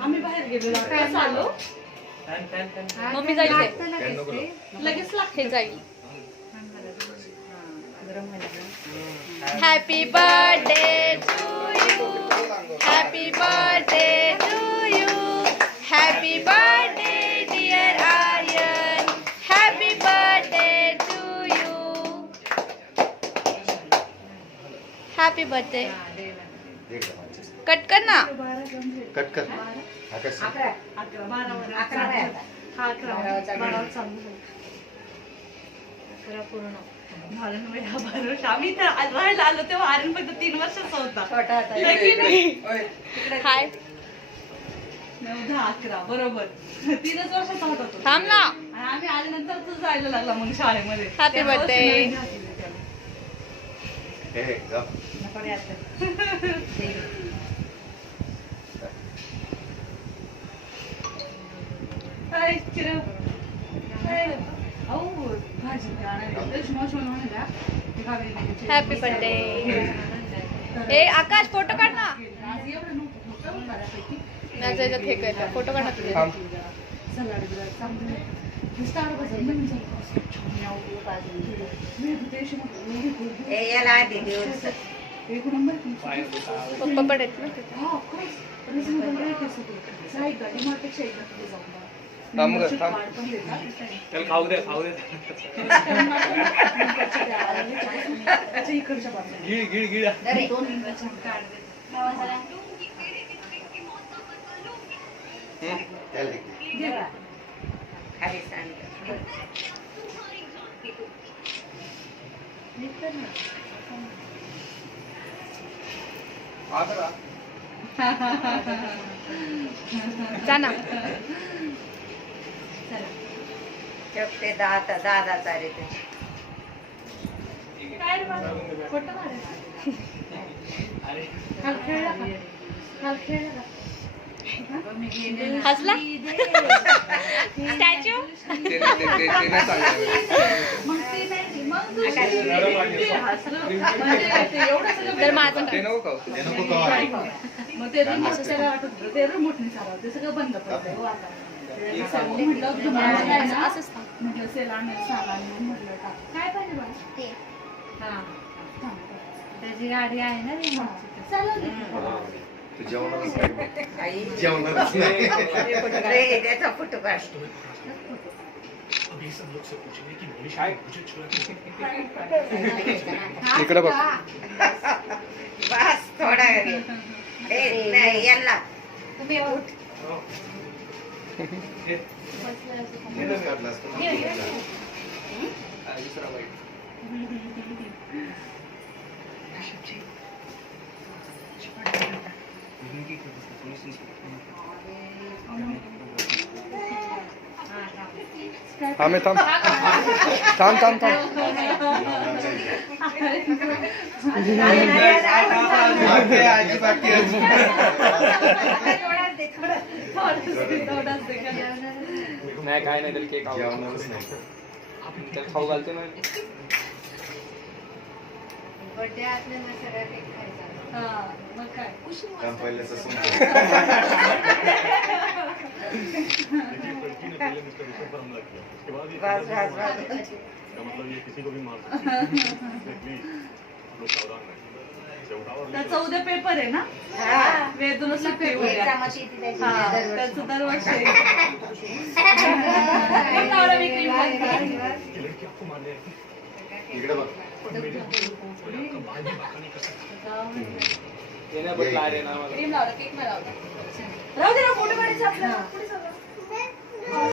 आम्ही बाहेर गेलो आलो मम्मी जायचंय लगेच हे जाईल happy birthday to you happy birthday to you happy birthday dear Aryan happy birthday to you happy birthday cut कर ना कट कर आम्ही तर राहायला आलो तेव्हा आर्यन फक्त 3 वर्षाचा होता हाय 9-10-11 बरोबर 3च वर्षाचा होता तो थांब ना आणि आम्ही आल्यानंतर तो जायला लागला मग शाळेमध्ये हॅपी बर्थडे हॅपी बर्थडे ए आकाश फोटो काढ ना माझ्या याच्यात हे केलं फोटो काढ ना पप्पा पण आहेत ना त्याला खाऊ दे गिळ गिळ गिळ जा ना ते दादा चारे हसला स्टॅच्यू तर माझं मग ते रिमोट नाही चालवत ते सगळं बंद पडतंय हो आता म्हटलं सेल आणायला सांगा म्हटलं काय पाहिजे बा त्याची गाडी आहे ना रिमोटची चालवली त्याचा फोटो काढ इकडे बघ बस थोडा यांना तुम्ही थांब थांब थांब थांब थांब नाही काय नाही तरी केक त्याला खाऊ घालते ना बर्थडे असल्यामुळे सगळं केक खायचा मग काय त्याचा उद्या पेपर आहे ना वेदूला सुट्टी उद्या त्याचं दरवर्षी इकडे बघ येण्या बदला अरे ना राहू दे ना फोटो काढायचा आपल्याला